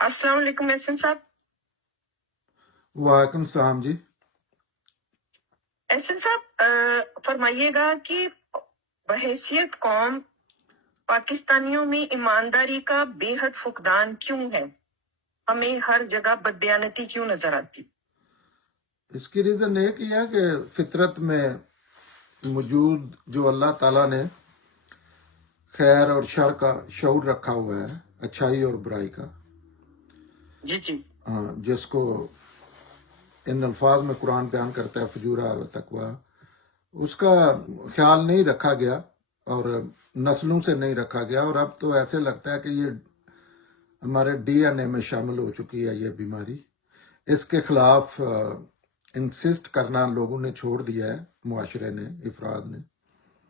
السلام علیکم احسن صاحب. وعلیکم السلام جی. احسن صاحب فرمائیے گا کہ بحیثیت قوم پاکستانیوں میں ایمانداری کا بے حد فقدان کیوں ہے؟ ہمیں ہر جگہ بددیانتی کیوں نظر آتی؟ اس کی ریزن ایک ہی ہے کہ فطرت میں موجود جو اللہ تعالیٰ نے خیر اور شر کا شعور رکھا ہوا ہے، اچھائی اور برائی کا، جی جی جس کو ان الفاظ میں قرآن بیان کرتا ہے فجورہ و تقوی، اس کا خیال نہیں رکھا گیا اور نسلوں سے نہیں رکھا گیا، اور اب تو ایسے لگتا ہے کہ یہ ہمارے ڈی این اے میں شامل ہو چکی ہے یہ بیماری. اس کے خلاف انسسٹ کرنا لوگوں نے چھوڑ دیا ہے، معاشرے نے، افراد نے.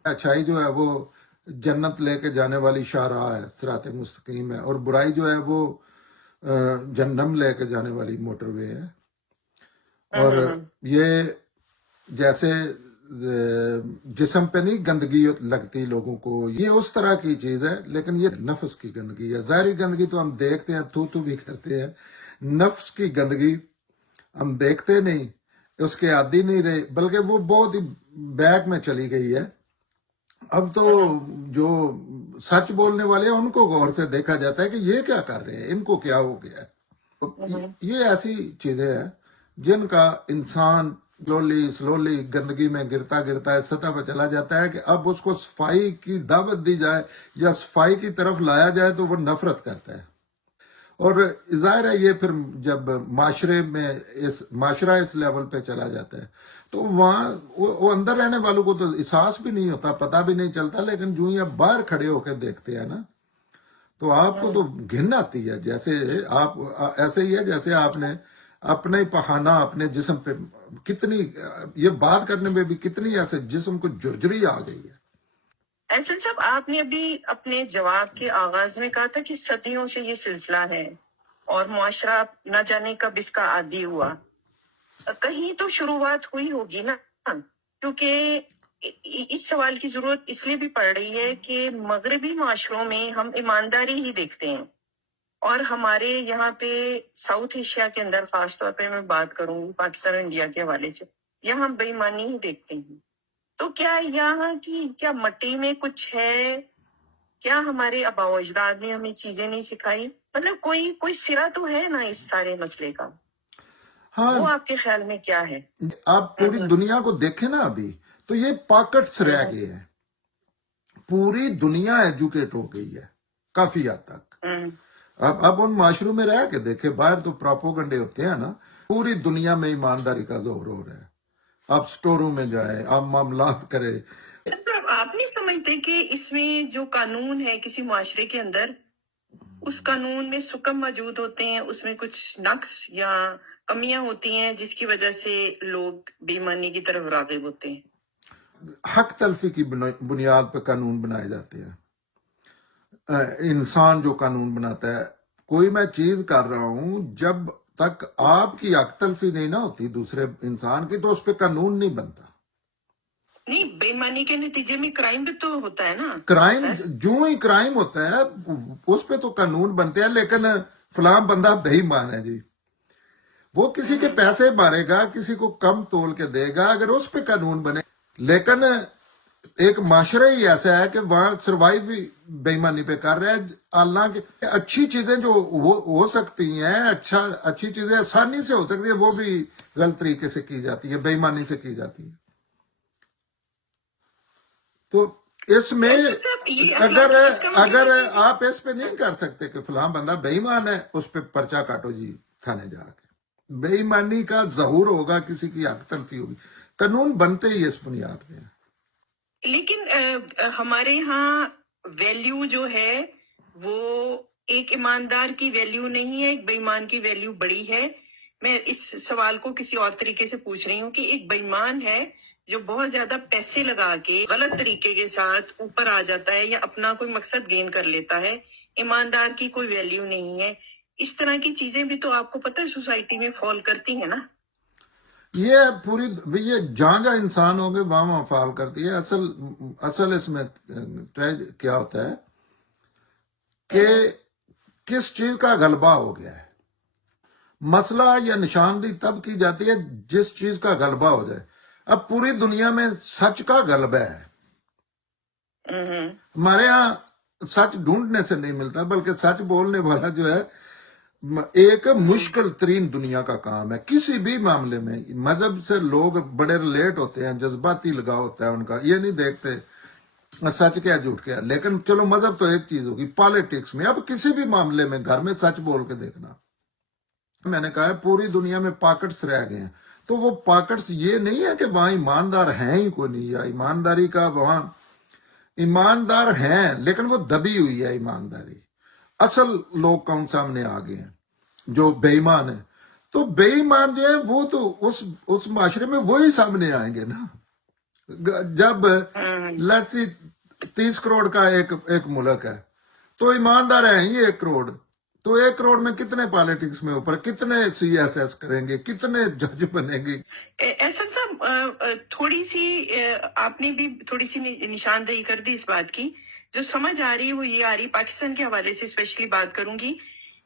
اچھائی جو ہے وہ جنت لے کے جانے والی شاہراہ ہے، صراط مستقیم ہے، اور برائی جو ہے وہ جہنم لے کے جانے والی موٹر وے ہے. اور یہ جیسے جسم پہ نہیں گندگی لگتی لوگوں کو، یہ اس طرح کی چیز ہے، لیکن یہ نفس کی گندگی ہے. ظاہری گندگی تو ہم دیکھتے ہیں، تو بھی کرتے ہیں. نفس کی گندگی ہم دیکھتے نہیں، اس کے عادی نہیں رہے، بلکہ وہ بہت ہی بیک میں چلی گئی ہے. اب تو جو سچ بولنے والے ہیں ان کو غور سے دیکھا جاتا ہے کہ یہ کیا کر رہے ہیں، ان کو کیا ہو گیا ہے. یہ ایسی چیزیں ہیں جن کا انسان سلولی گندگی میں گرتا گرتا ہے، سطح پہ چلا جاتا ہے کہ اب اس کو صفائی کی دعوت دی جائے یا صفائی کی طرف لایا جائے تو وہ نفرت کرتا ہے. اور ظاہر ہے یہ پھر جب معاشرہ اس لیول پہ چلا جاتا ہے تو وہاں وہ اندر رہنے والوں کو تو احساس بھی نہیں ہوتا، پتہ بھی نہیں چلتا، لیکن جو ہی آپ باہر کھڑے ہو کے دیکھتے ہیں نا تو آپ کو تو گھن آتی ہے. جیسے آپ ایسے ہی ہے جیسے آپ نے اپنے پہانا اپنے جسم پہ کتنی، یہ بات کرنے میں بھی کتنی ایسے جسم کو جرجری آ گئی ہے. احسن صاحب آپ نے ابھی اپنے جواب کے آغاز میں کہا تھا کہ صدیوں سے یہ سلسلہ ہے اور معاشرہ نہ جانے کب اس کا عادی ہوا. کہیں تو شروعات ہوئی ہوگی نا، کیونکہ اس سوال کی ضرورت اس لیے بھی پڑ رہی ہے کہ مغربی معاشروں میں ہم ایمانداری ہی دیکھتے ہیں، اور ہمارے یہاں پہ ساؤتھ ایشیا کے اندر خاص طور پہ میں بات کروں پاکستان اور انڈیا کے حوالے سے، یہاں بے ایمانی ہی دیکھتے ہیں. تو کیا یہاں کی کیا مٹی میں کچھ ہے؟ کیا ہمارے آباء و اجداد نے ہمیں چیزیں نہیں سکھائی؟ مطلب کوئی سرا تو ہے نا اس سارے مسئلے کا. ہاں، وہ آپ کے خیال میں کیا ہے؟ آپ پوری دنیا کو دیکھیں نا ابھی تو یہ پاکٹس رہ گئے ہیں. پوری دنیا ایجوکیٹ ہو گئی ہے کافی حد تک. اب ان معاشروں میں رہ کے دیکھیں، باہر تو پراپوگنڈے ہوتے ہیں نا، پوری دنیا میں ایمانداری کا زور ہو رہا ہے. آپ سٹوروں میں جائیں، آپ معاملات کریں. آپ نہیں سمجھتے کہ اس میں جو قانون ہے کسی معاشرے کے اندر، اس قانون میں سکم موجود ہوتے ہیں، اس میں کچھ نقص یا کمیاں ہوتی ہیں جس کی وجہ سے لوگ بے ایمانی کی طرف راغب ہوتے ہیں؟ حق تلفی کی بنیاد پہ قانون بنائے جاتے ہیں. انسان جو قانون بناتا ہے، کوئی میں چیز کر رہا ہوں، جب تک آپ کی حق تلفی نہیں نہ ہوتی دوسرے انسان کی تو اس پہ قانون نہیں بنتا. نہیں، بے ایمانی کے نتیجے میں کرائم بھی تو ہوتا ہے نا. کرائم جو ہی کرائم ہوتا ہے اس پہ تو قانون بنتے ہیں، لیکن فلاں بندہ بے ایمان ہے جی، وہ کسی کے پیسے مارے گا، کسی کو کم تول کے دے گا، اگر اس پہ قانون بنے. لیکن ایک معاشرہ ہی ایسا ہے کہ وہاں سروائیو بھی بے ایمانی پہ کر رہے ہیں. اللہ کی اچھی چیزیں جو ہو سکتی ہیں، اچھی چیزیں آسانی سے ہو سکتی ہیں، وہ بھی غلط طریقے سے کی جاتی ہے، بے ایمانی سے کی جاتی ہے. تو اس میں اگر آپ اس پہ نہیں کر سکتے کہ فلاں بندہ بے ایمان ہے، اس پہ پرچہ کاٹو جی تھانے جا کے. بے ایمانی کا ظہور ہوگا، کسی کی حق تلفی ہوگی، قانون بنتے ہی اس بنیاد پہ. لیکن ہمارے ہاں ویلیو جو ہے وہ ایک ایماندار کی ویلیو نہیں ہے، ایک بے ایمان کی ویلیو بڑی ہے. میں اس سوال کو کسی اور طریقے سے پوچھ رہی ہوں کہ ایک بے ایمان ہے جو بہت زیادہ پیسے لگا کے غلط طریقے کے ساتھ اوپر آ جاتا ہے یا اپنا کوئی مقصد گین کر لیتا ہے. ایماندار کی کوئی ویلیو نہیں ہے. اس طرح کی چیزیں بھی تو آپ کو پتہ ہے سوسائٹی میں فال کرتی ہیں نا. یہ پوری یہ جہاں انسان ہو گئے وہاں فال کرتی ہے. اصل اس میں کیا ہوتا ہے کہ किस चीज का गलबा हो गया है। मसला या निशानदेही तब की जाती है जिस चीज का गलबा हो जाए। अब पूरी दुनिया में सच का गलबा है। हमारे यहाँ सच ढूंढने से नहीं मिलता, बल्कि सच बोलने वाला जो है एक मुश्किल तरीन दुनिया का काम है। किसी भी मामले में मजहब से लोग बड़े रिलेट होते हैं, जज्बाती लगाव होता है उनका, ये नहीं देखते सच क्या झूठ क्या। लेकिन चलो मजहब तो एक चीज होगी, पॉलिटिक्स में अब किसी भी मामले में घर में सच बोल के देखना। मैंने कहा है पूरी दुनिया में पॉकेट्स रह गए हैं, तो वो पॉकेट्स ये नहीं है कि वहां ईमानदार हैं ही कोई नहीं, या ईमानदारी का वहां ईमानदार हैं लेकिन वो दबी हुई है ईमानदारी। असल लोग कौन सामने आ गए हैं जो बेईमान है। तो बेईमान जो है वो तो उस माशरे में वही सामने आएंगे ना। जब लेट्स सी 30 करोड़ का एक मुल्क है, तो ईमानदार है ही 1 करोड़, तो 1 करोड़ में कितने पॉलिटिक्स में ऊपर, कितने CSS करेंगे, कितने जज बनेंगे। एहसन साहब, थोड़ी सी आपने भी थोड़ी सी निशानदेही कर दी इस बात की। जो समझ आ रही है वो ये आ रही, पाकिस्तान के हवाले से स्पेशली बात करूंगी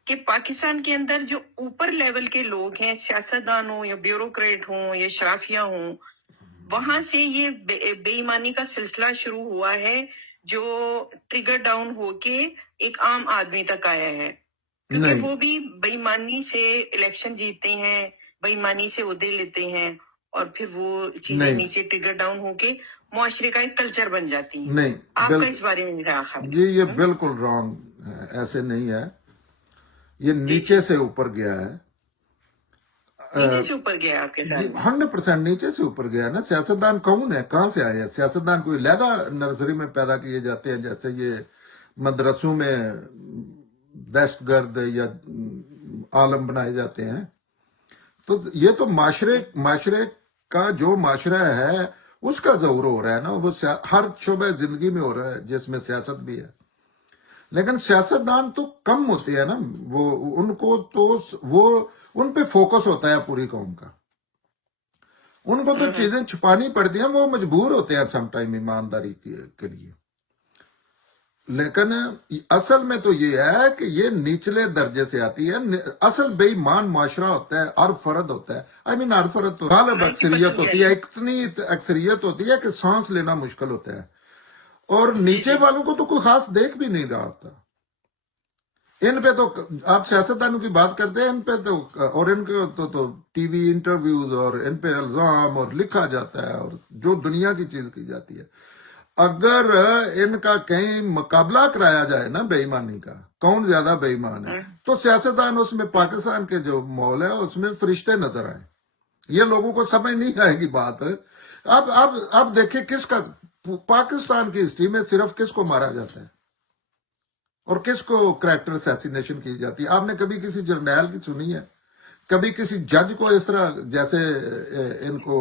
कि पाकिस्तान के अंदर जो ऊपर लेवल के लोग हैं, सियासतदान हो या ब्यूरोक्रेट हो या शराफिया हो, वहां से ये बेईमानी का सिलसिला शुरू हुआ है जो ट्रिगर डाउन होके एक आम आदमी तक आया है। क्योंकि नहीं, वो भी बेईमानी से इलेक्शन जीतते हैं, बेईमानी से ओहदे लेते हैं, और फिर वो चीजें नहीं, नीचे ट्रिगर डाउन होके मुआशरे का एक कल्चर बन जाती है। नहीं, आपका इस बारे में मेरा ख्याल ये बिल्कुल रॉन्ग है, ऐसे नहीं है। ये नीचे से ऊपर गया है, नीचे से ऊपर गया आपके साथ। 100% नीचे से ऊपर गया ना। सियासतदान कौन है, कहाँ से आए हैं सियासतदान? कोई लहदा नर्सरी में पैदा किए जाते हैं जैसे ये मदरसों में दहशतगर्द या आलम बनाए जाते हैं। तो ये तो माशरे का जो माशरा है उसका ज़ोर हो रहा है ना, वो हर शोबे जिंदगी में हो रहा है जिसमें सियासत भी है। लेकिन सियासतदान तो कम होते हैं ना, वो उनको तो वो उन पे फोकस होता है पूरी कौम का, उनको तो चीजें छुपानी पड़ती हैं, वो मजबूर होते हैं समटाइम ईमानदारी के लिए। लेकिन असल में तो ये है कि ये निचले दर्जे से आती है। असल बेईमान माशरा होता है, हर फर्द होता है, आई मीन हर फर्द तो गालिब अक्सरियत होती है, इतनी अक्सरियत होती है कि सांस लेना मुश्किल होता है, और नीचे वालों को तो कोई खास देख भी नहीं रहा था। इन पे तो आप सियासतदानों की बात करते हैं, इन पे तो और इनके तो टीवी इंटरव्यूज और इन पे इल्जाम और लिखा जाता है और जो दुनिया की चीज की जाती है। अगर इनका कहीं मुकाबला कराया जाए ना बेईमानी का, कौन ज्यादा बेईमान है, तो सियासतदान उसमें पाकिस्तान के जो माहौल है उसमें फरिश्ते नजर आए। ये लोगों को समझ नहीं आएगी बात। अब देखिए किसका पाकिस्तान की हिस्ट्री में सिर्फ किसको मारा जाता है और किसको कैरेक्टर असैसिनेशन की जाती है। आपने कभी किसी जर्नैल की सुनी है? कभी किसी जज को इस तरह, जैसे इनको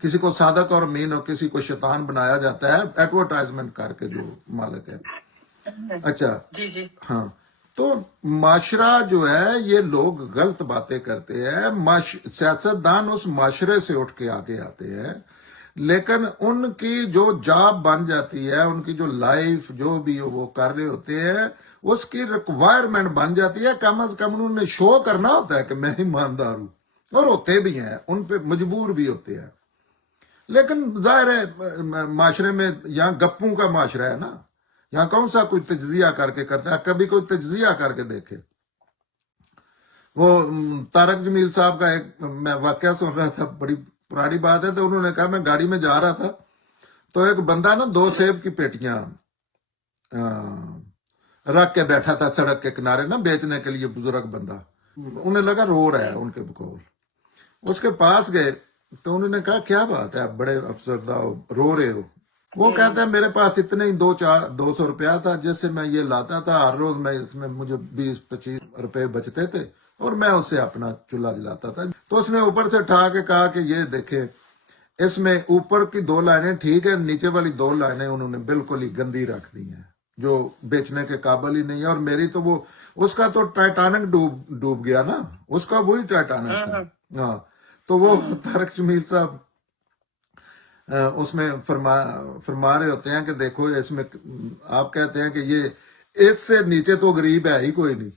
किसी को सादक और अमीन और किसी को शैतान बनाया जाता है एडवर्टाइजमेंट करके, जो मालिक है। अच्छा जी जी, हाँ, तो माशरा जो है ये लोग गलत बातें करते हैं, सियासतदान उस माशरे से उठ के आगे आते हैं, लेकिन उनकी जो जॉब बन जाती है, उनकी जो लाइफ जो भी वो कर रहे होते हैं, उसकी रिक्वायरमेंट बन जाती है। कम अज कम उन्होंने शो करना होता है कि मैं ईमानदार हूं, और होते भी हैं, उन पे मजबूर भी होते हैं। लेकिन जाहिर है माशरे में यहाँ गप्पों का माशरा है ना, यहाँ कौन सा कोई तज्जिया करके करता है? कभी कोई तज्जिया करके देखे? वो तारक जमील साहब का एक मैं वाकया सुन रहा था, बड़ी पुरानी बात है, तो उन्होंने कहा मैं गाड़ी में जा रहा था, तो एक बंदा ना 2 सेब की पेटियां रख के बैठा था सड़क के किनारे ना, बेचने के लिए, बुजुर्ग बंदा। उन्हें लगा रो रहा है उनके बकौल, उसके पास गए तो उन्होंने कहा क्या बात है, आप बड़े अफसरदा हो, रो रहे हो? वो कहता है मेरे पास इतने ही 200 रुपया था जिससे मैं ये लाता था हर रोज, मैं इसमें मुझे 20-25 रुपए बचते थे और मैं उससे अपना चूल्हा जलाता था। तो उसने ऊपर से उठा के कहा कि ये देखे, इसमें ऊपर की 2 लाइनें ठीक है, नीचे वाली 2 लाइनें उन्होंने बिल्कुल ही गंदी रख दी हैं जो बेचने के काबिल ही नहीं है। और मेरी तो वो, उसका तो टाइटैनिक डूब गया ना, उसका वही टाइटैनिक था। हाँ, तो वो तारक जमील साहब उसमें फरमा रहे होते हैं कि देखो इसमें, आप कहते हैं कि ये इससे नीचे तो गरीब है ही कोई नहीं.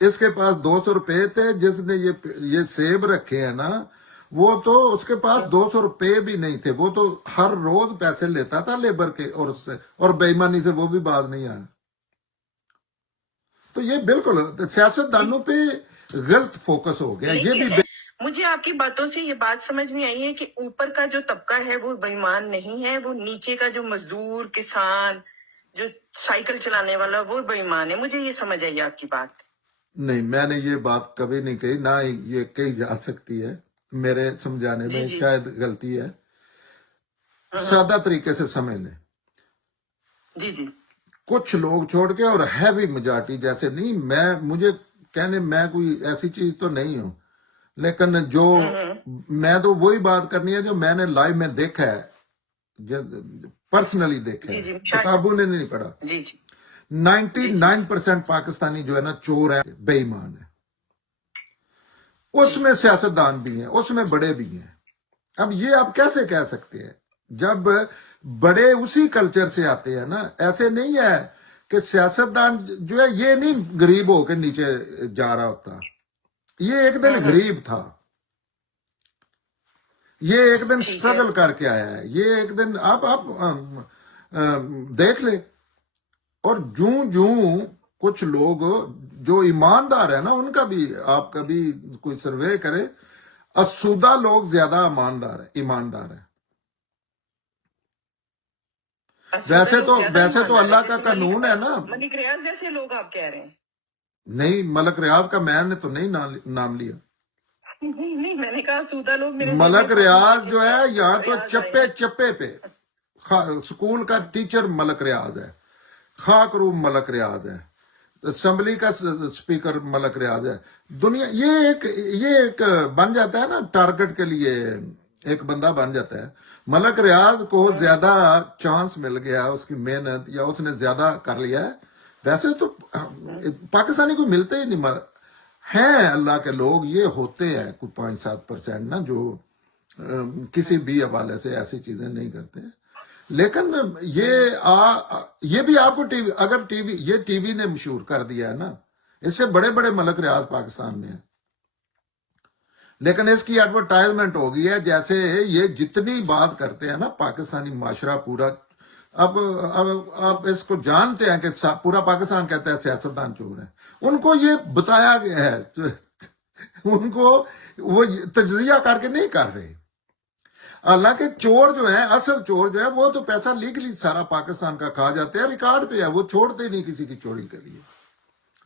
इसके पास 200 रुपए थे. जिसने ये सेब रखे हैं ना, वो तो उसके पास 200 रुपए भी नहीं थे. वो तो हर रोज पैसे लेता था लेबर के, और उससे और बेईमानी से वो भी बाज नहीं आया. तो ये बिल्कुल सियासतदानों पे गलत फोकस हो गया. ये भी लेकिन मुझे आपकी बातों से ये बात समझ में आई है कि ऊपर का जो तबका है वो बेईमान नहीं है, वो नीचे का जो मजदूर, किसान, जो साइकिल चलाने वाला, वो बेईमान है. मुझे ये समझ आई आपकी बात. नहीं, मैंने ये बात कभी नहीं कही, ना ही ये कही जा सकती है. मेरे समझाने जी में जी. शायद गलती है. सादा तरीके से समझ लें. जी जी. कुछ लोग छोड़ के और हैवी मेजॉरिटी जैसे नहीं. मुझे कहने मैं कोई ऐसी चीज तो नहीं हूं, लेकिन जो मैं तो वही बात करनी है जो मैंने लाइव में देखा है, पर्सनली देखा जी है, जी. किताबों ने नहीं पढ़ा. जी जी. 99% पाकिस्तानी जो है ना चोर है, बेईमान है. उसमें सियासतदान भी हैं, उसमें बड़े भी हैं. अब ये आप कैसे कह सकते हैं जब बड़े उसी कल्चर से आते हैं ना. ऐसे नहीं है कि सियासतदान जो है ये नहीं गरीब होकर नीचे जा रहा होता. ये एक दिन गरीब था, ये एक दिन स्ट्रगल करके आया है. ये एक दिन आप देख ले. और जूं जूं कुछ लोग जो ईमानदार है ना, उनका भी आप कभी कोई सर्वे करे, असुदा लोग ज्यादा ईमानदार है. वैसे तो अल्लाह का कानून है ना. मलिक रियाज जैसे लोग आप कह रहे हैं? नहीं, मलक रियाज का मैंने तो नहीं नाम लिया. नहीं, मैंने कहा सूदा लोग मेरे मलक रियाज जो है यहाँ तो चप्पे चप्पे पे स्कूल का टीचर मलक रियाज है, खाक रूम मलक रियाज है, असेंबली का स्पीकर मलक रियाज है. दुनिया ये एक बन जाता है ना, टारगेट के लिए एक बंदा बन जाता है. मलक रियाज को ज्यादा चांस मिल गया, उसकी मेहनत या उसने ज्यादा कर लिया है. वैसे तो पाकिस्तानी को मिलते ही नहीं. हैं अल्लाह के लोग, ये होते हैं कुछ 5-7% ना, जो किसी भी हवाले से ऐसी चीजें नहीं करते. लेकिन ये भी आपको अगर टीवी ने मशहूर कर दिया है ना. इससे बड़े बड़े मलक रियाज पाकिस्तान में है, लेकिन इसकी एडवर्टाइजमेंट हो गई है. जैसे ये जितनी बात करते हैं ना पाकिस्तानी माशरा पूरा, अब आप इसको जानते हैं कि पूरा पाकिस्तान कहता है सियासतदान चोर है. उनको ये बताया गया है, उनको वो तजजिया करके नहीं कर रहे. हालांकि चोर जो है, असल चोर जो है, वो तो पैसा लीगली सारा पाकिस्तान का खा जाते हैं, रिकॉर्ड पे है, वो छोड़ते नहीं किसी की चोरी के लिए.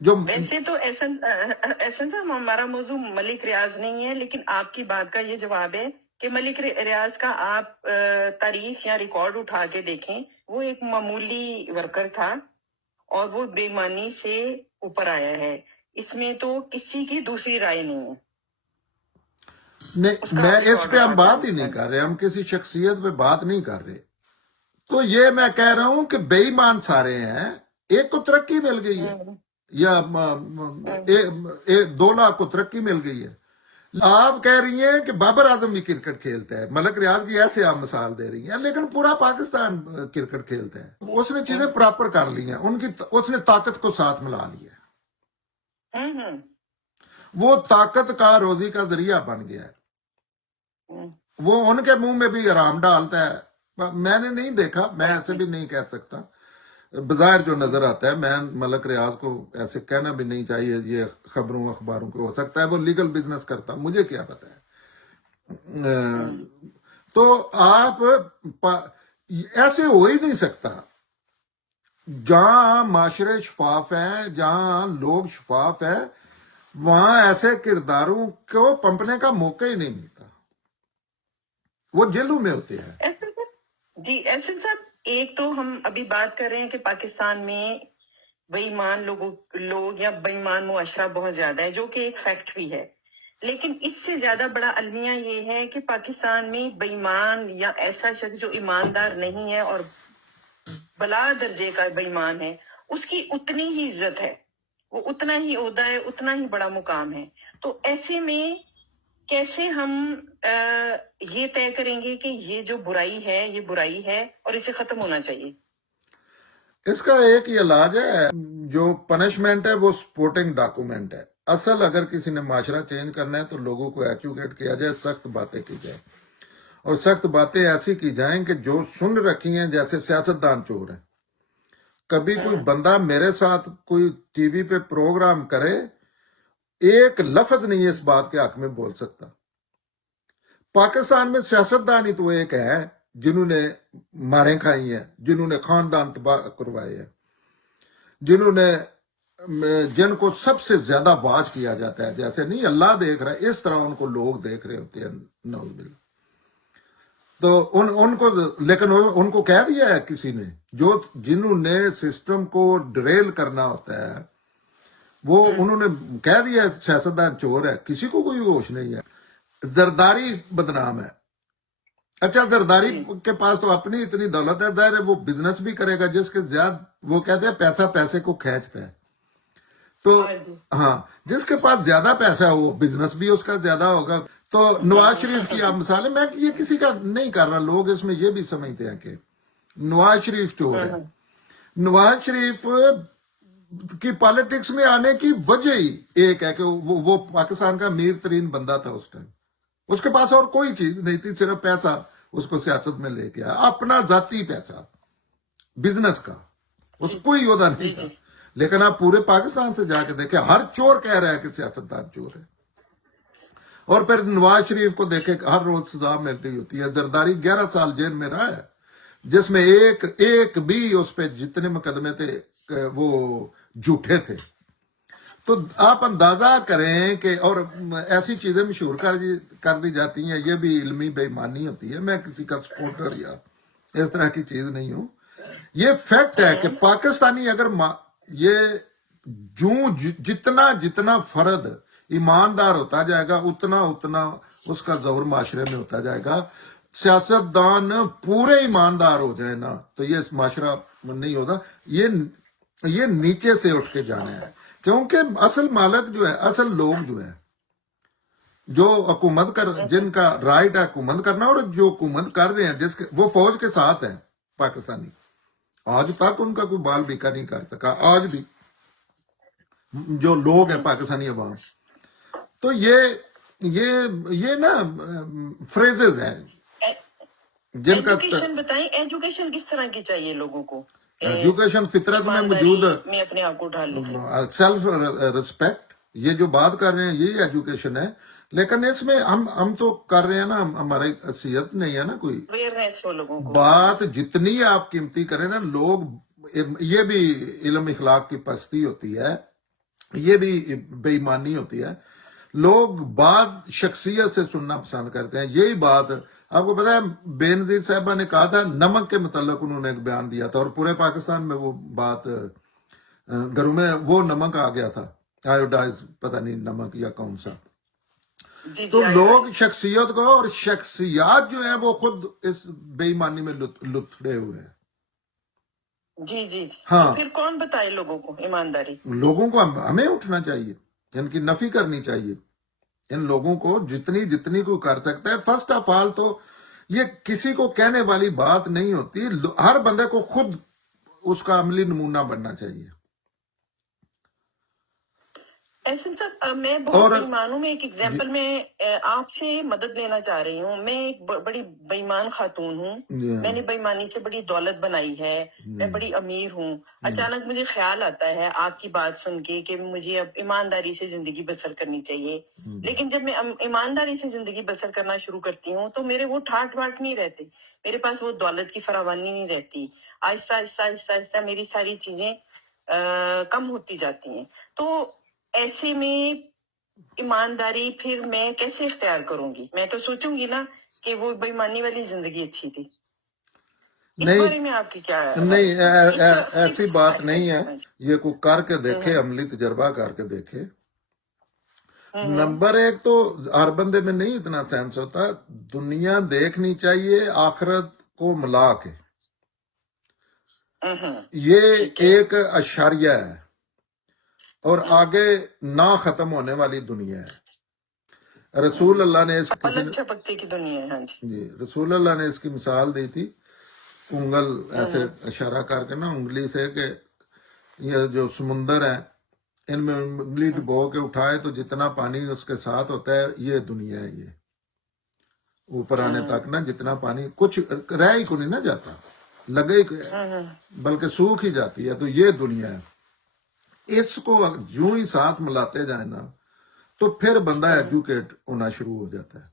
जो वैसे तो एहसन साहब, हमारा मौजू मलिक रियाज नहीं है, लेकिन आपकी बात का ये जवाब है कि मलिक रियाज का आप तारीख या रिकॉर्ड उठा के देखें. वो एक मामूली वर्कर था और वो बेईमानी से ऊपर आया है. इसमें तो किसी की दूसरी राय नहीं है. नहीं, मैं इस पे हम बात ही नहीं कर रहे, हम किसी शख्सियत पे बात नहीं कर रहे. तो ये मैं कह रहा हूं कि बेईमान सारे हैं. एक को तरक्की मिल गई है, या 2 लाख को तरक्की मिल गई है. आप कह रही हैं कि बाबर आजम भी क्रिकेट खेलता है, मलक रियाज की ऐसे आप मिसाल दे रही हैं, लेकिन पूरा पाकिस्तान क्रिकेट खेलता है. उसने चीजें प्रॉपर कर ली हैं, उसने ताकत को साथ मिला लिया है. वो ताकत का रोजी का जरिया बन गया है. वो उनके मुंह में भी आराम डालता है. मैंने नहीं देखा, मैं ऐसे भी नहीं कह सकता. बाजार जो नजर आता है, मैं मलक रियाज को ऐसे कहना भी नहीं चाहिए, ये खबरों अखबारों को हो सकता है वो लीगल बिजनेस करता, मुझे क्या पता है. तो आप ऐसे हो ही नहीं सकता. जहां माशरे शफाफ है, जहां लोग शफाफ है, वहां ऐसे किरदारों को पंपने का मौका ही नहीं मिलता. वो जेलों में होते हैं. जी एहसन साहब, एक तो हम अभी बात कर रहे हैं कि पाकिस्तान में बेईमान लोग या बेईमान मुआशरा बहुत ज्यादा है, जो कि एक फैक्ट भी है. लेकिन इससे ज्यादा बड़ा अलमिया ये है कि पाकिस्तान में बेईमान या ऐसा शख्स जो ईमानदार नहीं है और बला दर्जे का बेईमान है, उसकी उतनी ही इज्जत है, वो उतना ही ओहदा है, उतना ही बड़ा मुकाम है. तो ऐसे में कैसे हम ये तय करेंगे कि ये जो बुराई है ये बुराई है और इसे खत्म होना चाहिए? इसका एक ही इलाज है. जो पनिशमेंट है वो सपोर्टिंग डॉक्यूमेंट है। असल अगर किसी ने माशरा चेंज करना है तो लोगों को एजुकेट किया जाए, सख्त बातें की जाए, और सख्त बातें ऐसी की जाएं कि जो सुन रखी हैं जैसे सियासतदान चोर हैं। कभी कोई बंदा मेरे साथ कोई टीवी पे प्रोग्राम करे, एक लफ्ज नहीं इस बात के हक में बोल सकता। पाकिस्तान में सियासतदान ही तो एक है जिन्होंने मारें खाई हैं, जिन्होंने खानदान तबाह करवाए हैं, जिनको सबसे ज्यादा वाच किया जाता है। जैसे नहीं अल्लाह देख रहा है, इस तरह उनको लोग देख रहे होते हैं, नौजुबिल्लाह। तो उनको लेकिन उनको कह दिया है किसी ने, जो जिन्होंने सिस्टम को ड्रेल करना होता है, वो उन्होंने कह दिया है सियासतदान चोर है। किसी को कोई होश नहीं है। जरदारी बदनाम है। अच्छा, जरदारी के पास तो अपनी इतनी दौलत है, जाहिर है वो बिजनेस भी करेगा जिसके ज्यादा, वो कहते हैं पैसा पैसे को खींचता है। तो हाँ, जिसके पास ज्यादा पैसा है वो बिजनेस भी उसका ज्यादा होगा। तो नवाज शरीफ की आप मिसाल है, मैं ये किसी का नहीं कर रहा, लोग इसमें ये भी समझते हैं कि नवाज शरीफ चोर है। नवाज शरीफ की पॉलिटिक्स में आने की वजह ही एक है कि वो पाकिस्तान का अमीर तरीन बंदा था उस टाइम। उसके पास और कोई चीज नहीं थी, सिर्फ पैसा उसको सियासत में लेके आया, अपना जाती पैसा बिजनेस का, उसको कोई ओहदा नहीं था। लेकिन आप पूरे पाकिस्तान से जाके देखें, हर चोर कह रहा है कि सियासतदान चोर है। और फिर नवाज शरीफ को देखे, हर रोज सजा मिल रही होती है। जरदारी 11 साल जेल में रहा है, जिसमें एक भी उस पर जितने मुकदमे थे वो झूठे थे। तो आप अंदाजा करें कि, और ऐसी चीजें मशहूर कर दी जाती हैं, ये भी इल्मी बेईमानी होती है। मैं किसी का सपोर्टर या इस तरह की चीज नहीं हूं। ये फैक्ट है कि पाकिस्तानी अगर ये जितना जितना फर्द ईमानदार होता जाएगा, उतना उतना उसका जोर माशरे में होता जाएगा। सियासतदान पूरे ईमानदार हो जाए ना, तो ये माशरा नहीं होता। ये नीचे से उठ के जाना है, क्योंकि असल मालिक जो है, असल लोग जो है, जो हुकूमत जिनका राइट है हुकूमत करना, और जो हुकूमत कर रहे हैं, जिसके वो फौज के साथ है पाकिस्तानी, आज तक उनका कोई बाल बीका नहीं कर सका। आज भी जो लोग हैं पाकिस्तानी अवाम, तो ये ना फ्रेजेस हैं जिनका। एजुकेशन बताएं, एजुकेशन किस तरह की चाहिए लोगों को? एजुकेशन फितरत में मौजूद, मैं अपने आप को ढाल लूं, सेल्फ रिस्पेक्ट, ये जो बात कर रहे हैं ये एजुकेशन है। लेकिन इसमें हम तो कर रहे हैं ना, हमारी हैसियत नहीं है ना कोई अवेयरनेस हो लोगों को। बात जितनी आप कीमती करें ना, लोग, ये भी इल्म इखलाक की पस्ती होती है, ये भी बेईमानी होती है। लोग बात शख्सियत से सुनना पसंद करते हैं। यही बात आपको पता है, बेनजीर साहबा ने कहा था, नमक के मुतल्लिक उन्होंने एक बयान दिया था, और पूरे पाकिस्तान में वो बात, घरों में वो नमक आ गया था, आयोडाइज पता नहीं नमक या कौन सा। तो लोग शख्सियत को, और शख्सियात जो है वो खुद इस बेईमानी में लुथड़े हुए हैं। जी हाँ, फिर कौन बताए लोगों को ईमानदारी? लोगों को हमें उठना चाहिए, इनकी नफी करनी चाहिए। इन लोगों को जितनी कोई कर सकता है। फर्स्ट ऑफ ऑल तो ये किसी को कहने वाली बात नहीं होती, हर बंदे को खुद उसका अमली नमूना बनना चाहिए। एहसन साहब, मैं बहुत बेईमान हूँ। मैं एक एग्जाम्पल में आपसे मदद लेना चाह रही हूँ। मैं एक बड़ी बेईमान खातून हूँ। मैंने बेईमानी से बड़ी दौलत बनाई है, मैं बड़ी अमीर हूँ। अचानक मुझे ख्याल आता है आपकी बात सुन के कि मुझे अब ईमानदारी से जिंदगी बसर करनी चाहिए। लेकिन जब मैं ईमानदारी से जिंदगी बसर करना शुरू करती हूँ तो मेरे वो ठाट बाट नहीं रहते, मेरे पास वो दौलत की फरावानी नहीं रहती। आहिस्ता आहिस्ता आहिस्ता आहिस्ता मेरी सारी चीजें कम होती जाती हैं। तो ऐसे में ईमानदारी फिर मैं कैसे इख्तियार करूंगी? मैं तो सोचूंगी ना कि वो बेईमानी वाली जिंदगी अच्छी थी। इस बारे में आपकी क्या नहीं, ऐसी बात नहीं है। ये को करके देखे, अमली तजर्बा करके देखे। नंबर एक तो हर बंदे में नहीं इतना सेंस होता। दुनिया देखनी चाहिए आखिरत को मिला के, ये एक अशारिया है, और आगे ना खत्म होने वाली दुनिया है। रसूल अल्लाह ने की दुनिया है। हाँ जी, रसूल अल्लाह ने इसकी मिसाल दी थी, उंगल ऐसे इशारा करके ना, उंगली से, कि یہ جو سمندر ہے ان میں انگلی ڈبو کے اٹھائے تو جتنا پانی اس کے ساتھ ہوتا ہے یہ دنیا ہے. یہ اوپر آنے تک نا جتنا پانی کچھ رہ ہی کو نہیں نہ جاتا, لگے ہی بلکہ سوکھ ہی جاتی ہے. تو یہ دنیا ہے. اس کو یوں ہی ساتھ ملاتے جائیں نا تو پھر بندہ ایجوکیٹ ہونا شروع ہو جاتا ہے.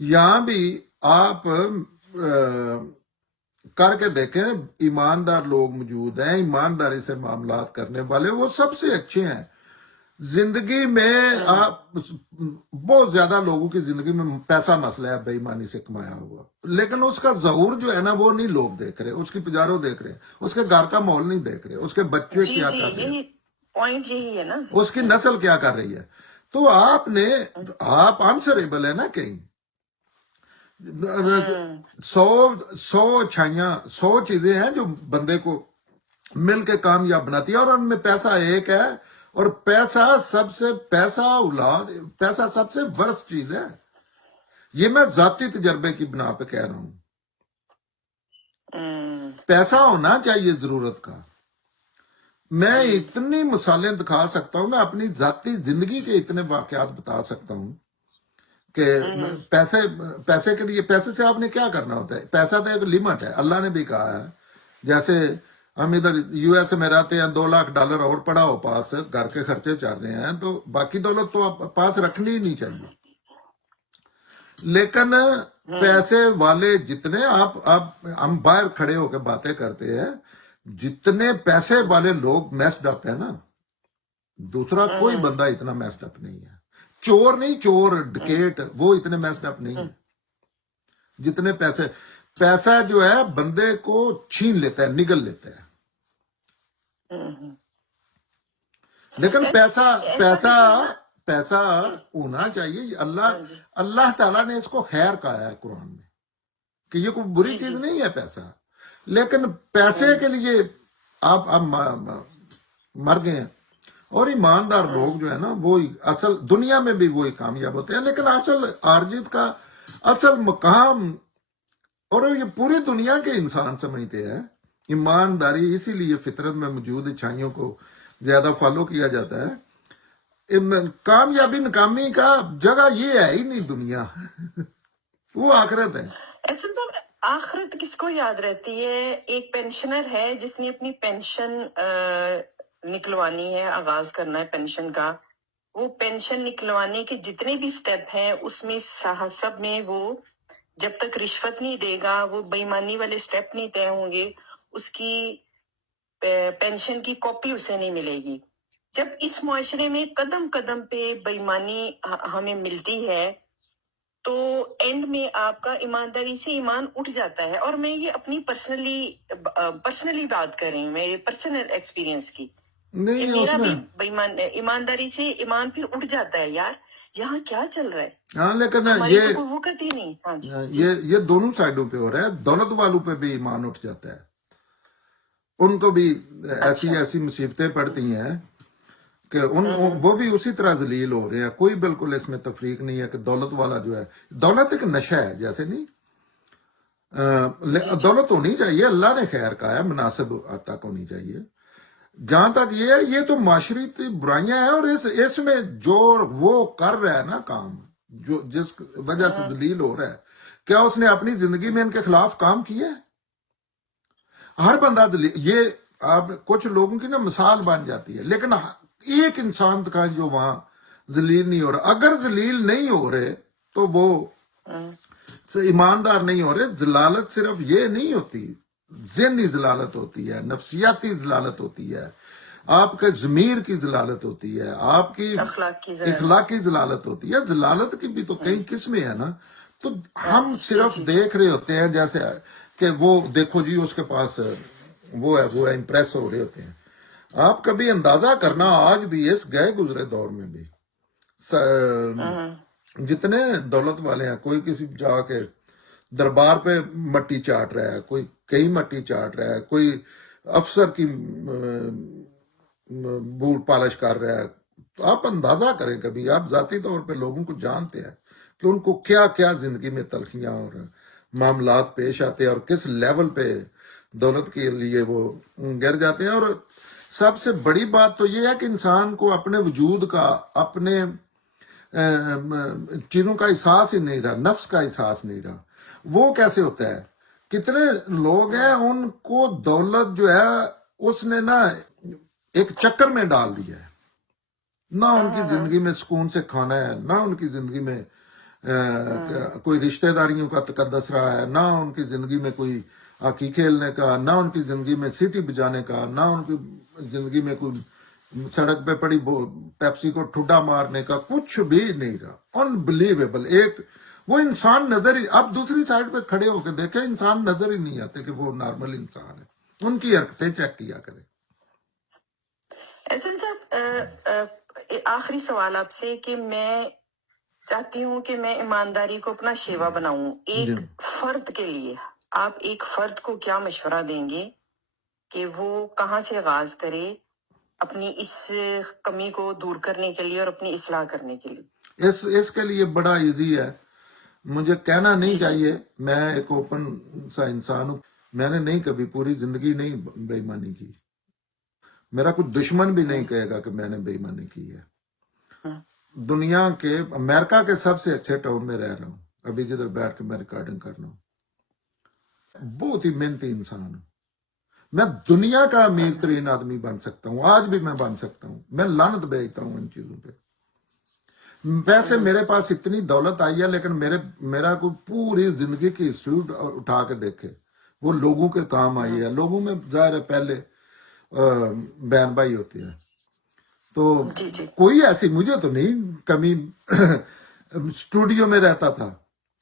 یہاں بھی آپ کر کے دیکھیں, ایماندار لوگ موجود ہیں, ایمانداری سے معاملات کرنے والے, وہ سب سے اچھے ہیں. زندگی میں آپ بہت زیادہ لوگوں کی زندگی میں پیسہ مسئلہ ہے, بے ایمانی سے کمایا ہوا, لیکن اس کا ظہور جو ہے نا وہ نہیں لوگ دیکھ رہے, اس کی پجاروں دیکھ رہے, اس کے گھر کا ماحول نہیں دیکھ رہے, اس کے بچے جی کیا جی کر رہے ہیں, یہی پوائنٹ یہی ہے نا. اس کی نسل کیا کر رہی ہے. تو آپ آنسریبل ہے نا کہیں. 100 اچھائیاں 100 چیزیں ہیں جو بندے کو مل کے کامیاب بناتی ہے, اور ان میں پیسہ ایک ہے, اور پیسہ سب سے ورست چیز ہے. یہ میں ذاتی تجربے کی بنا پہ کہہ رہا ہوں. پیسہ ہونا چاہیے ضرورت کا. میں اتنی مثالیں دکھا سکتا ہوں, میں اپنی ذاتی زندگی کے اتنے واقعات بتا سکتا ہوں کہ پیسے کے لیے, پیسے سے آپ نے کیا کرنا ہوتا ہے. پیسہ تو ایک لمٹ ہے, اللہ نے بھی کہا ہے. جیسے ہم ادھر یو ایس میں رہتے ہیں, $2 لاکھ اور پڑا ہو پاس, گھر کے خرچے چل رہے ہیں, تو باقی دولت تو آپ پاس رکھنی ہی نہیں چاہیے. لیکن پیسے والے جتنے ہم باہر کھڑے ہو کے باتیں کرتے ہیں, جتنے پیسے والے لوگ میسڈ اپ ہے نا, دوسرا کوئی بندہ اتنا میسڈ اپ نہیں ہے. چور نہیں, چور ڈکیٹ وہ اتنے میسڈ اپ نہیں ہے جتنے پیسہ جو ہے بندے کو چھین لیتا ہے, نگل لیتا ہے. لیکن پیسہ ہونا چاہیے. اللہ تعالیٰ نے اس کو خیر کہا ہے قرآن میں, کہ یہ کوئی بری چیز نہیں ہے پیسہ. لیکن پیسے کے لیے آپ مر گئے ہیں. اور ایماندار لوگ جو ہے نا وہی اصل دنیا میں بھی وہی کامیاب ہوتے ہیں. لیکن اصل آرجت کا اصل مقام, اور یہ پوری دنیا کے انسان سمجھتے ہیں ایمانداری, اسی لیے فطرت میں موجود اچھائیوں کو زیادہ فالو کیا جاتا ہے. کامیابی ناکامی کا جگہ یہ ہے ہی نہیں دنیا, وہ آخرت ہے. احسن صاحب, آخرت کس کو یاد رہتی ہے؟ ایک پینشنر ہے جس نے اپنی پینشن نکلوانی ہے, آغاز کرنا ہے پینشن کا. وہ پینشن نکلوانے کے جتنے بھی سٹیپ ہیں اس میں سب میں وہ جب تک رشوت نہیں دے گا, وہ بے ایمانی والے سٹیپ نہیں طے ہوں گے, اس کی پینشن کی کاپی اسے نہیں ملے گی. جب اس معاشرے میں قدم قدم پہ بے ایمانی ہمیں ملتی ہے تو اینڈ میں آپ کا ایمانداری سے ایمان اٹھ جاتا ہے. اور میں یہ اپنی پرسنلی بات کر رہی ہوں, میرے پرسنل ایکسپیرینس کی, کہ نہیں اس میرا میں بھی ایمانداری سے ایمان پھر اٹھ جاتا ہے. یار یہاں کیا چل رہا ہے, ہاں, لیکن ہماری تو کوئی وقت ہی نہیں. ہاں جی, یہ دونوں سائڈوں پہ ہو رہا ہے. دولت والوں پہ بھی ایمان اٹھ جاتا ہے, ان کو بھی ایسی مصیبتیں پڑتی ہیں کہ وہ بھی اسی طرح ذلیل ہو رہے ہیں. کوئی بالکل اس میں تفریق نہیں ہے کہ دولت والا جو ہے, دولت ایک نشہ ہے جیسے نہیں, دولت ہونی چاہیے, اللہ نے خیر کہا ہے, مناسب تک ہونی چاہیے. جہاں تک یہ تو معاشرتی برائیاں ہیں, اور اس میں جو وہ کر رہا ہے نا کام, جو جس وجہ سے ذلیل ہو رہا ہے, کیا اس نے اپنی زندگی میں ان کے خلاف کام کیا ہے؟ ہر بندہ یہ آپ کچھ لوگوں کی نا مثال بن جاتی ہے, لیکن ایک انسان کا جو وہاں ذلیل نہیں ہو رہا. اگر ذلیل نہیں ہو رہے تو وہ ایماندار نہیں ہو رہے. ذلالت صرف یہ نہیں ہوتی, ذہنی ذلالت ہوتی ہے, نفسیاتی ذلالت ہوتی ہے, آپ کے ضمیر کی ذلالت ہوتی ہے, آپ کی اخلاقی ذلالت ہوتی ہے. ذلالت کی بھی تو کئی قسمیں ہیں نا. تو ہم صرف دیکھ رہے ہوتے ہیں جیسے کہ وہ دیکھو جی اس کے پاس وہ ہے امپریس ہو رہے ہوتے ہیں. آپ کبھی اندازہ کرنا, آج بھی اس گئے گزرے دور میں بھی جتنے دولت والے ہیں, کوئی کسی جا کے دربار پہ مٹی چاٹ رہا ہے, کوئی کہیں مٹی چاٹ رہا ہے, کوئی افسر کی بوٹ پالش کر رہا ہے. تو آپ اندازہ کریں کبھی, آپ ذاتی طور پہ لوگوں کو جانتے ہیں کہ ان کو کیا کیا زندگی میں تلخیاں اور معاملات پیش آتے ہیں, اور کس لیول پہ دولت کے لیے وہ گر جاتے ہیں. اور سب سے بڑی بات تو یہ ہے کہ انسان کو اپنے وجود کا، اپنے چیزوں کا احساس ہی نہیں رہا، نفس کا احساس نہیں رہا. وہ کیسے ہوتا ہے؟ کتنے لوگ ہیں ان کو دولت جو ہے اس نے نا ایک چکر میں ڈال دیا ہے. نہ ان کی زندگی میں سکون سے کھانا ہے، نہ ان کی زندگی میں کوئی رشتہ داریوں کا تقدس رہا ہے، نہ ان کی زندگی میں کوئی ہاکی کھیلنے کا، نہ ان کی زندگی میں سیٹی بجانے کا، نہ ان کی زندگی میں کوئی سڑک پہ پڑی پیپسی کو ٹھڈا مارنے کا، کچھ بھی نہیں رہا. انبلیویبل. ایک وہ انسان نظر ہی، اب دوسری سائڈ پہ کھڑے ہو کے دیکھیں، انسان نظر ہی نہیں آتے کہ وہ نارمل انسان ہے. ان کی حرکتیں چیک کیا کریں. احسن صاحب، آخری سوال آپ سے کہ میں چاہتی ہوں کہ میں ایمانداری کو اپنا شیوا بناؤں. ایک فرد کے لیے آپ ایک فرد کو کیا مشورہ دیں گے کہ وہ کہاں سے آغاز کرے اپنی اس کمی کو دور کرنے کے لیے اور اپنی اصلاح کرنے کے لیے؟ اس کے لیے بڑا ایزی ہے. مجھے کہنا نہیں چاہیے، میں ایک اوپن سا انسان ہوں. میں نے نہیں کبھی پوری زندگی نہیں بے ایمانی کی. میرا کوئی دشمن بھی نہیں کہے گا کہ میں نے بے ایمانی کی ہے. دنیا کے، امریکہ کے سب سے اچھے ٹاؤن میں رہ رہا ہوں ابھی جدھر بیٹھ کے میں ریکارڈنگ کر رہا ہوں. بہت ہی محنتی انسان ہوں. میں دنیا کا امیر ترین آدمی بن سکتا ہوں، آج بھی میں بن سکتا ہوں. میں لعنت بھیجتا ہوں ان چیزوں پہ. ویسے میرے پاس اتنی دولت آئی ہے، لیکن میرا کوئی پوری زندگی کی ہسٹری اٹھا کے دیکھے، وہ لوگوں کے کام آئی ہے. لوگوں میں ظاہر ہے پہلے بہن بھائی ہوتی ہے، تو کوئی ایسی مجھے تو نہیں کمی. اسٹوڈیو میں رہتا تھا،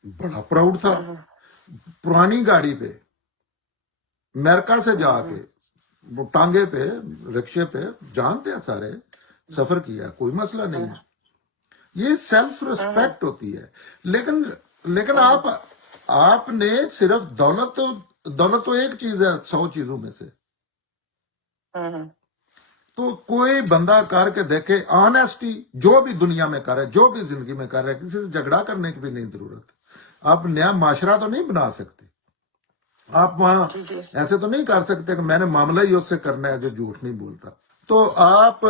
بڑا پراؤڈ تھا. پرانی گاڑی پہ امریکہ سے جا کے وہ ٹانگے پہ، رکشے پہ، جانتے ہیں سارے، سفر کیا، کوئی مسئلہ نہیں ہے. یہ سیلف ریسپیکٹ ہوتی ہے. لیکن آپ نے صرف دولت تو ایک چیز ہے 100 چیزوں میں سے. تو کوئی بندہ کر کے دیکھے آنیسٹی، جو بھی دنیا میں کر رہا ہے، جو بھی زندگی میں کر رہا ہے، کسی سے جھگڑا کرنے کی بھی نہیں ضرورت. آپ نیا معاشرہ تو نہیں بنا سکتے. آپ وہاں ایسے تو نہیں کر سکتے کہ میں نے معاملہ ہی اس سے کرنا ہے جو جھوٹ نہیں بولتا. تو آپ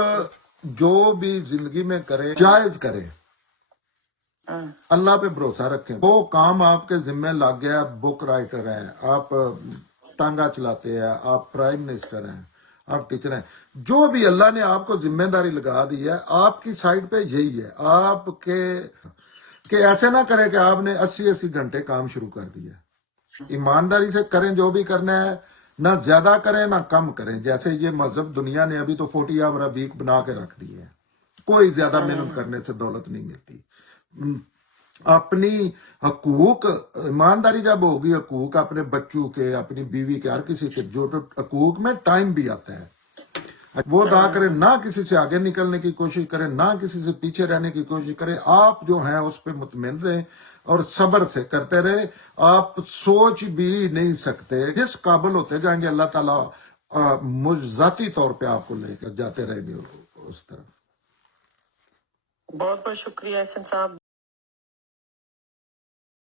جو بھی زندگی میں کریں جائز کریں، اللہ پہ بھروسہ رکھیں. وہ کام آپ کے ذمہ لگ گیا، بک رائٹر ہیں آپ، ٹانگا چلاتے ہیں آپ، پرائم منسٹر ہیں آپ، ٹیچر ہیں، جو بھی اللہ نے آپ کو ذمہ داری لگا دی ہے، آپ کی سائڈ پہ یہی ہے. آپ کے کہ ایسے نہ کریں کہ آپ نے 80 گھنٹے کام شروع کر دیا. ایمانداری سے کریں جو بھی کرنا ہے، نہ زیادہ کریں نہ کم کریں. جیسے یہ مذہب دنیا نے ابھی تو 40 آور ویک بنا کے رکھ دی ہے. کوئی زیادہ محنت کرنے سے دولت نہیں ملتی. اپنی حقوق، ایمانداری جب ہوگی، حقوق اپنے بچوں کے، اپنی بیوی کے، ہر کسی کے، جو حقوق میں ٹائم بھی آتا ہے، وہ ادا کریں. نہ کسی سے آگے نکلنے کی کوشش کریں، نہ کسی سے پیچھے رہنے کی کوشش کریں. آپ جو ہیں اس پہ مطمئن رہیں اور صبر سے کرتے رہے. آپ سوچ بھی نہیں سکتے جس قابل ہوتے جائیں گے اللہ تعالیٰ مجھ ذاتی طور پہ آپ کو لے کر جاتے رہیں گے اس طرف. بہت بہت شکریہ احسن صاحب.